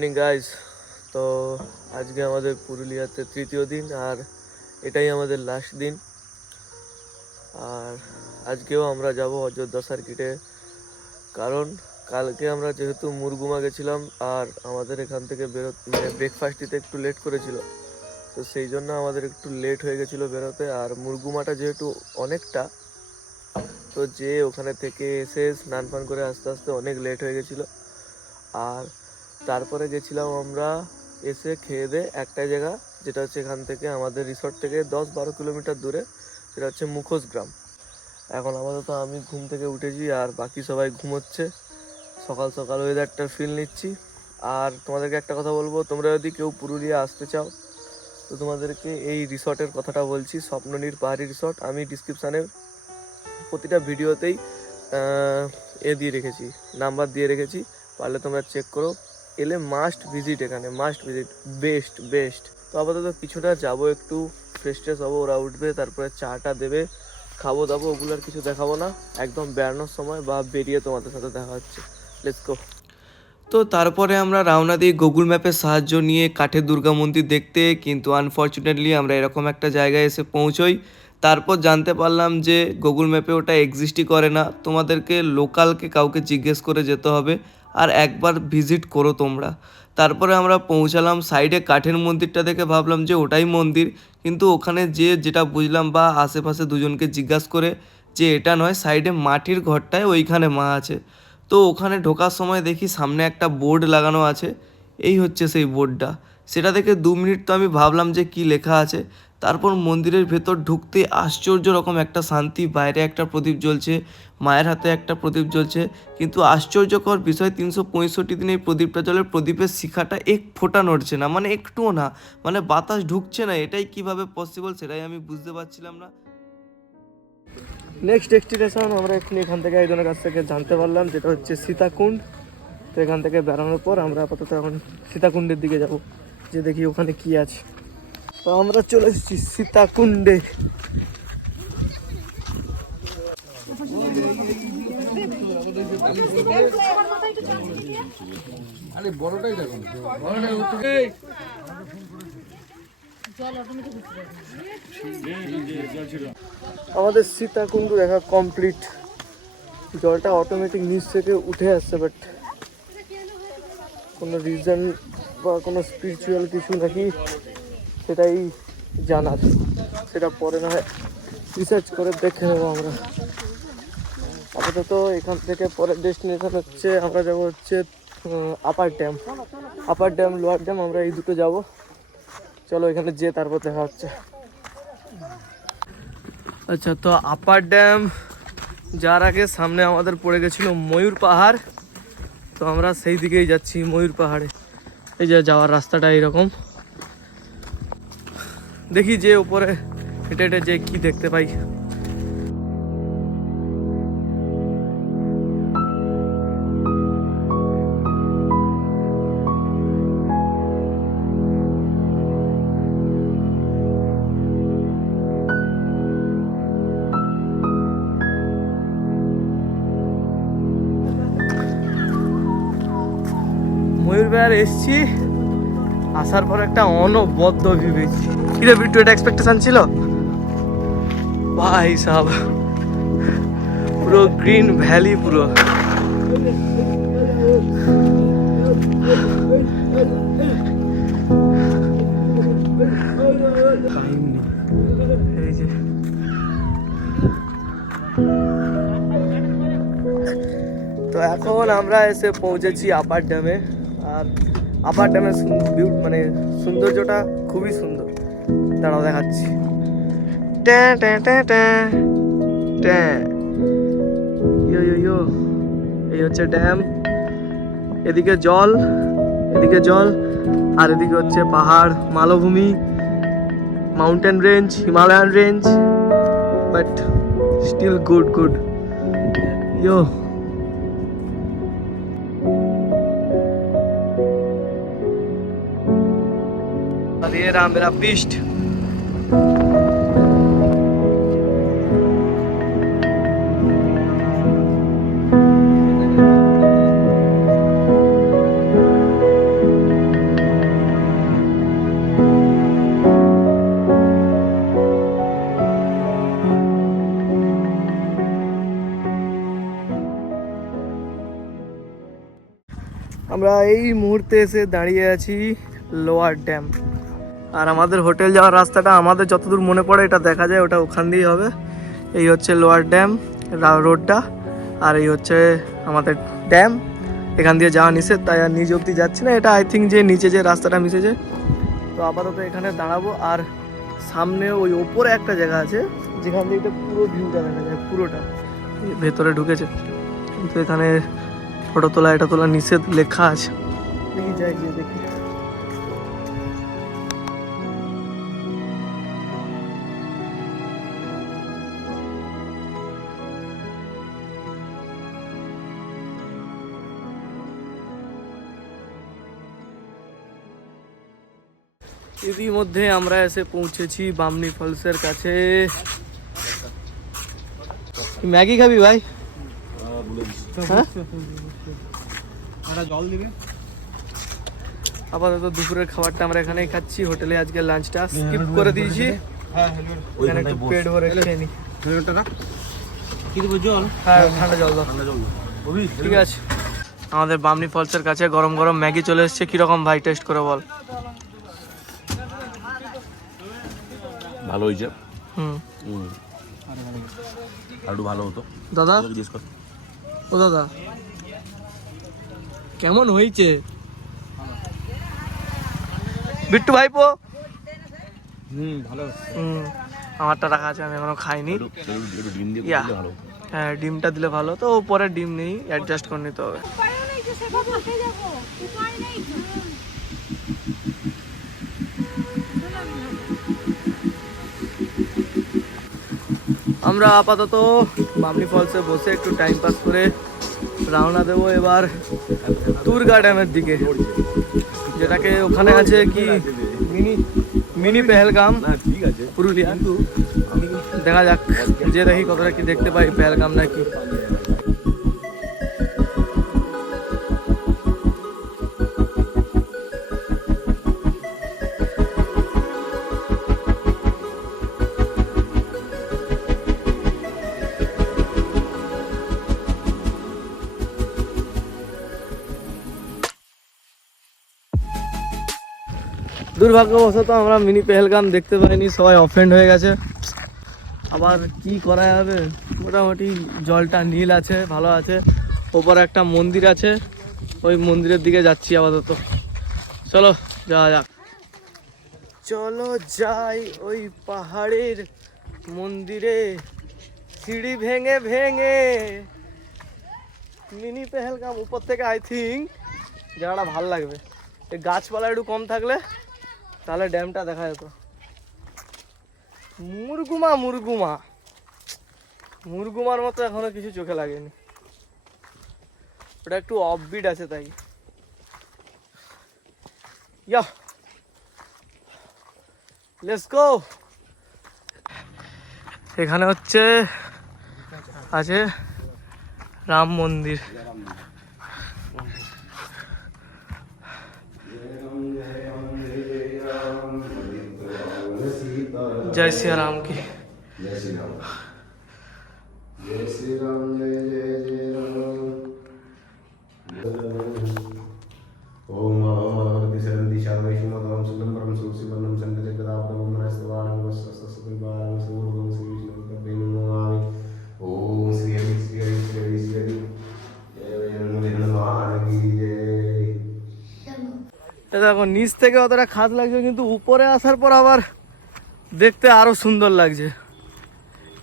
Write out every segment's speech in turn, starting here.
Morning guys তো আজকে আমাদের পুরুলিয়াতে তৃতীয় দিন, আর এটাই আমাদের লাস্ট দিন। আর আজকেও আমরা যাব অযোধ্যা সার্কিটে কারণ কালকে আমরা যেহেতু মুরগুমা গেছিলাম, আর আমাদের এখান থেকে বেরো মানে ব্রেকফাস্ট দিতে একটু লেট করেছিল। তো সেই জন্য আমাদের একটু লেট হয়ে গেছিল বেরোতে, আর মুরগুমাটা যেহেতু অনেকটা, তো যে ওখানে থেকে এসে স্নান ফান করে আস্তে আস্তে অনেক লেট হয়ে গেছিল। আর তারপরে গেছিলাম আমরা এসে খেয়ে দে একটা জায়গা, যেটা হচ্ছে এখান থেকে আমাদের রিসর্ট থেকে দশ বারো কিলোমিটার দূরে, সেটা হচ্ছে মুখোশ গ্রাম। এখন আপাতত আমি ঘুম থেকে উঠেছি আর বাকি সবাই ঘুমোচ্ছে। সকাল সকাল ওয়েদারটা ফিল নিচ্ছি। আর তোমাদেরকে একটা কথা বলব, তোমরা যদি কেউ পুরুলিয়া আসতে চাও, তো তোমাদেরকে এই রিসর্টের কথাটা বলছি, স্বপ্ননীর পাহাড়ি রিসর্ট আমি ডিসক্রিপশানে প্রতিটা ভিডিওতেই এ দিয়ে রেখেছি নাম্বার দিয়ে রেখেছি, পারলে তোমরা চেক করো। এলে মাস্ট ভিজিট এখানে মাস্ট ভিজিট বেস্ট বেস্ট তো আপাতত কিছুটা যাব, একটু ফ্রেশ ট্রেশ হব, ওরা উঠবে, তারপরে চাটা দেবে, খাব দাবো, ওগুলো আর কিছু দেখাবো না। একদম বেড়ানোর সময় বা বেরিয়ে তোমাদের সাথে দেখা হচ্ছে। লেটস গো তো তারপরে আমরা রওনা দিই গুগল ম্যাপের সাহায্য নিয়ে কাঠের দুর্গা মন্দির দেখতে, কিন্তু আনফর্চুনেটলি আমরা এরকম একটা জায়গায় এসে পৌঁছোই। তারপর জানতে পারলাম যে গুগল ম্যাপে ওটা এক্সিস্টই করে না। তোমাদেরকে লোকালকে কাউকে জিজ্ঞেস করে যেতে হবে। আর একবার ভিজিট করো তোমরা। তারপরে আমরা পৌঁছালাম সাইডে কাঠের মন্দিরটা দেখে ভাবলাম যে ওটাই মন্দির। কিন্তু ওখানে যে যেটা বুঝলাম বা আশেপাশে দুজনকে জিজ্ঞাসা করে যে এটা নয় সাইডে মাটির ঘরটায় ওইখানে মা আছে। তো ওখানে ঢোকার সময় দেখি সামনে একটা বোর্ড লাগানো আছে। এই হচ্ছে সেই বোর্ডটা। সেটা দেখে দু মিনিট তো আমি ভাবলাম যে কি লেখা আছে। তারপর মন্দিরের ভেতর ঢুকতে আশ্চর্য রকম একটা শান্তি, বাইরে একটা প্রদীপ জ্বলছে, মায়ের হাতে একটা প্রদীপ জ্বলছে। কিন্তু আশ্চর্যকর বিষয়, তিনশো পঁয়ষট্টি দিন এই প্রদীপটা জ্বলে প্রদীপের শিখাটা এক ফোটা নড়ছে না মানে একটুও না মানে বাতাস ঢুকছে না, এটাই কীভাবে পসিবল সেটাই আমি বুঝতে পারছিলাম না। নেক্সট ডেস্টিনেশন আমরা এক্ষুনি এখান থেকে একজনের কাছ থেকে জানতে পারলাম, যেটা হচ্ছে সীতাকুণ্ড। তো এখান থেকে বেড়ানোর পর আমরা আপাতত এখন সীতাকুণ্ডের দিকে যাব, যে দেখি ওখানে কি আছে। তো আমরা চলে এসেছি সীতাকুণ্ডে। আমাদের সীতাকুণ্ড দেখা কমপ্লিট জলটা অটোমেটিক নিচ থেকে উঠে আসছে বাট কোনো রিজন বা কোনো স্পিরিচুয়াল কিছু নাকি সেটাই জানার। সেটা পরে না হয় রিসার্চ করে দেখে নেব আমরা। আপাতত এখান থেকে পরের ডেস্টিনেশন হচ্ছে, আমরা যাব হচ্ছে upper dam upper dam lower dam আমরা এই দুটো যাব। চলো এখানে যেয়ে তারপর দেখা হচ্ছে। আচ্ছা তো আপার ড্যাম যার আগে সামনে আমাদের পড়ে গেছিল ময়ূর পাহাড়। তো আমরা সেই দিকেই যাচ্ছি ময়ূর পাহাড়ে। এই যে যাওয়ার রাস্তাটা এইরকম। দেখি যে উপরে হেঁটে হেঁটে যে কি দেখতে পাই। ময়ূর বিহার এসছি। আসার পর একটা অনবদ্য ভিউ কিরে বিট্টু এটা এক্সপেকটেশন ছিল? ভাই সাহ পুরো গ্রিন ভ্যালি পুরো। তো এখন আমরা এসে পৌঁছেছি আপার ড্যামে আর আপার ড্যামের view- মানে সৌন্দর্যটা খুবই সুন্দর। দাঁড়াও দেখাচ্ছি ট্যাঁ, ট্যাঁ, ট্যাঁ, ট্যাঁ, ট্যাঁ। ইয়ো, ইয়ো, ইয়ো। এই হচ্ছে ড্যাম এদিকে জল এদিকে জল আর এদিকে হচ্ছে পাহাড় মালভূমি mountain range Himalayan range but still good good yo और ये रहा मेरा पिस्ट আমরা এই মুহূর্তে এসে দাঁড়িয়ে আছি লোয়ার ড্যাম। আর আমাদের হোটেল যাওয়ার রাস্তাটা আমাদের যতদূর মনে পড়ে এটা দেখা যায়, ওটা ওখান দিয়েই হবে। এই হচ্ছে লোয়ার ড্যাম রোডটা, আর এই হচ্ছে আমাদের ড্যাম। এখান দিয়ে যাওয়া নিষেধ, তাই আর নিজ অব্দি যাচ্ছি না। এটা আই থিঙ্ক যে নিচে যে রাস্তাটা মিশেছে। তো আপাতত এখানে দাঁড়াবো, আর সামনে ওই ওপরে একটা জায়গা আছে, যেখান এটা পুরো ভিউটা দেখা যায়, পুরোটা। ভেতরে ঢুকেছে। কিন্তু এখানে ফটো তোলা এটা তোলা নিষেধ লেখা আছে। যাই দেখি। ইতিমধ্যে আমরা এসে পৌঁছেছি বামনি ফলসের কাছে। ম্যাগি খাবি ভাই? হ্যাঁ জল দিবে। আপাতত দুপুরের খাবারটা আমরা এখানেই খাচ্ছি। হোটেলে আজকে লাঞ্চটা স্কিপ করে দিয়েছি। হ্যাঁ এখানে একটু পেট ভরে খেয়ে নি। কি দেবো জল? হ্যাঁ ঠান্ডা জল দাও। ঠান্ডা জল ঠিক আছে। আমাদের বামনি ফলসের কাছে গরম গরম ম্যাগি চলে এসেছে। কীরকম ভাই টেস্ট করে বল। ভালো হয়েছে। হুম। হুম। আর ভালো হতো। দাদা? কর। ও দাদা কেমন হয়েছে? বিট্টু ভাইপো? হুম ভালো। হুম আমারটা রাখা আছে আমি এখনও খাইনি। হ্যাঁ ডিমটা দিলে ভালো তো পরে ডিম নেই অ্যাডজাস্ট করে নিতে হবে। উপায় নেই যে সেভাবে উঠে যাব উপায় নেই। তো। আমরা আপাতত বামনি ফলসে বসে একটু টাইম পাস করে রওনা দেবো এবার দুর্গা ড্যামের দিকে। যেটাকে ওখানে আছে কি? মিনি মিনি পেহেলগাম ঠিক আছে। পুরুলিয়া। দেখা যাক যে দেখি কতটা কি দেখতে পাই পেহেলগাম নাকি। দুর্ভাগ্যবশত আমরা মিনি পেহেলগাম দেখতে পাইনি, সবাই অফেন্ড হয়ে গেছে। আবার কি করা যাবে? মোটামুটি জলটা নীল আছে, ভালো আছে। ওপরে একটা মন্দির আছে, ওই মন্দিরের দিকে যাচ্ছি আপাতত। চলো, যাওয়া যাক। চলো যাই ওই পাহাড়ের মন্দিরে। সিঁড়ি ভেঙে ভেঙে। মিনি পেহেলগাম উপর থেকে আই থিঙ্ক জায়গাটা ভালো লাগবে। গাছপালা একটু কম থাকলে তাহলে ড্যামটা দেখা যেত। মুরগুমা মুরগুমা। মুরগুমার মতো এখনও কিছু চোখে লাগেনি। ওটা একটু অফবিট আছে তাই। ইয়া লেটস গো এখানে হচ্ছে আছে রাম মন্দির। जय सिया राम की जय श्री राम जय श्री राम जय जय जय राम ओम आदिशरं दिशा वैष्णवं सुन्दरं परं सुशिवनं सङ्गजगदापदं मनस्तवानं वस्त्रसस्कृतिवारं सुवर्गं श्रीविष्णुपदे नमामि ॐ श्री हरि श्री हरि श्री हरि श्री हरि जय जय हनुमान की जय এ দেখো নিচ থেকে অতটা খাদ লাগছে কিন্তু উপরে আসার পর আবার দেখতে আরও সুন্দর লাগছে।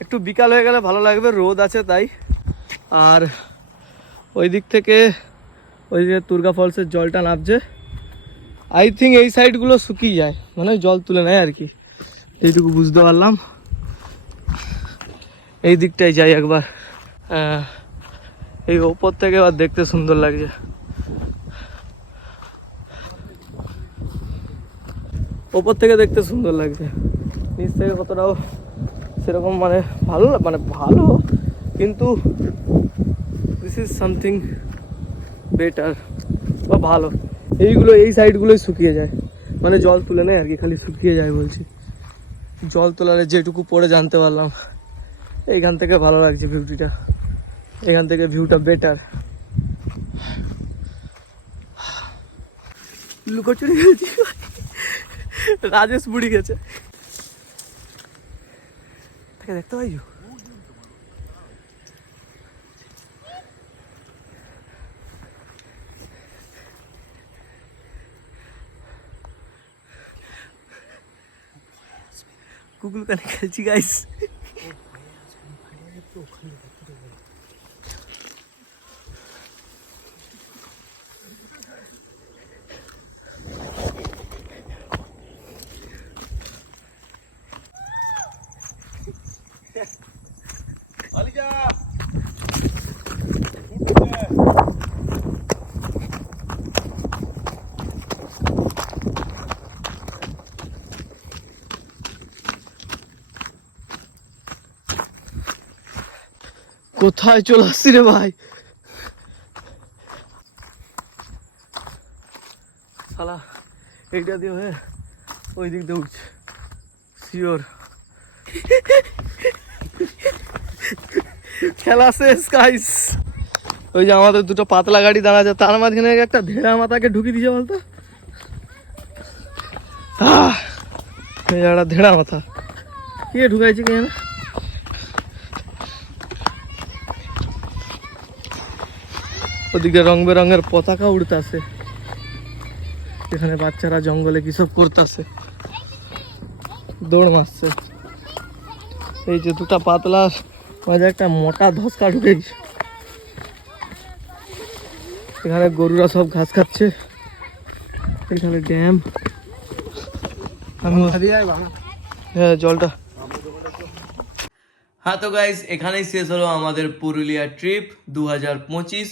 একটু বিকাল হয়ে গেলে ভালো লাগবে, রোদ আছে তাই। আর ওই দিক থেকে ওই যে দুর্গা ফলসের জলটা নামছে। আই থিঙ্ক এই সাইডগুলো শুকিয়ে যায় মানে জল তুলে নেয় আর কি। এইটুকু বুঝতে পারলাম। এই দিকটাই যাই একবার। এই ওপর থেকে আবার দেখতে সুন্দর লাগছে। ওপর থেকে দেখতে সুন্দর লাগছে। নিচ থেকে কতটাও সেরকম মানে ভালো মানে ভালো, কিন্তু দিস ইজ সামথিং বেটার বা ভালো। এইগুলো, এই সাইডগুলোই শুকিয়ে যায়। মানে জল তুলে নেয় আর কি, খালি শুকিয়ে যায় বলছি। জল তোলারে যেটুকু পড়ে জানতে পারলাম। এইখান থেকে ভালো লাগছে ভিউটিটা। এখান থেকে ভিউটা বেটার লুকোচুরি রাজেশ বুড়ি গেছে। তাকে দেখতে পাইছো গুগল কানে খেলছি গাইস কোথায় চলে আসছি রে ভাই? শালা, এইটা দিয়ে হয়ে ওই দিক দিয়ে উঠছে। শিওর খেলা শেষ গাইস ওই যে আমাদের দুটো পাতলা গাড়ি দাঁড়াচ্ছে, তার মাঝখানে একটা ধেড়া মাথাকে ঢুকিয়ে দিয়েছে বলতো? একটা ধেড়া মাথা। কে ঢুকাইছে কে জানে? ওদিকে রং বেরঙের পতাকা উড়তাছে। এখানে বাচ্চারা জঙ্গলে কিসব করতেছে। দৌড় মারছে। এই যে দুটা পাতলা, মাঝে একটা মোটা ধসকা ঢুকে এখানে গরুরা সব ঘাস খাচ্ছে। এখানে ড্যাম। হ্যাঁ জলটা। হ্যাঁ তো গাইস এখানেই শেষ হলো আমাদের পুরুলিয়া ট্রিপ দু হাজার পঁচিশ।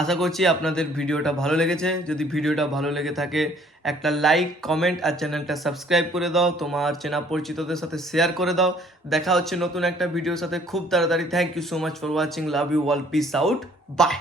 আশা করছি আপনাদের ভিডিওটা ভালো লেগেছে। যদি ভিডিওটা ভালো লেগে থাকে, একটা লাইক কমেন্ট আর চ্যানেলটা সাবস্ক্রাইব করে দাও। তোমার চেনা পরিচিতদের সাথে শেয়ার করে দাও। দেখা হচ্ছে নতুন একটা ভিডিওর সাথে। খুব তাড়াতাড়ি। Thank you so much for watching love you all peace out bye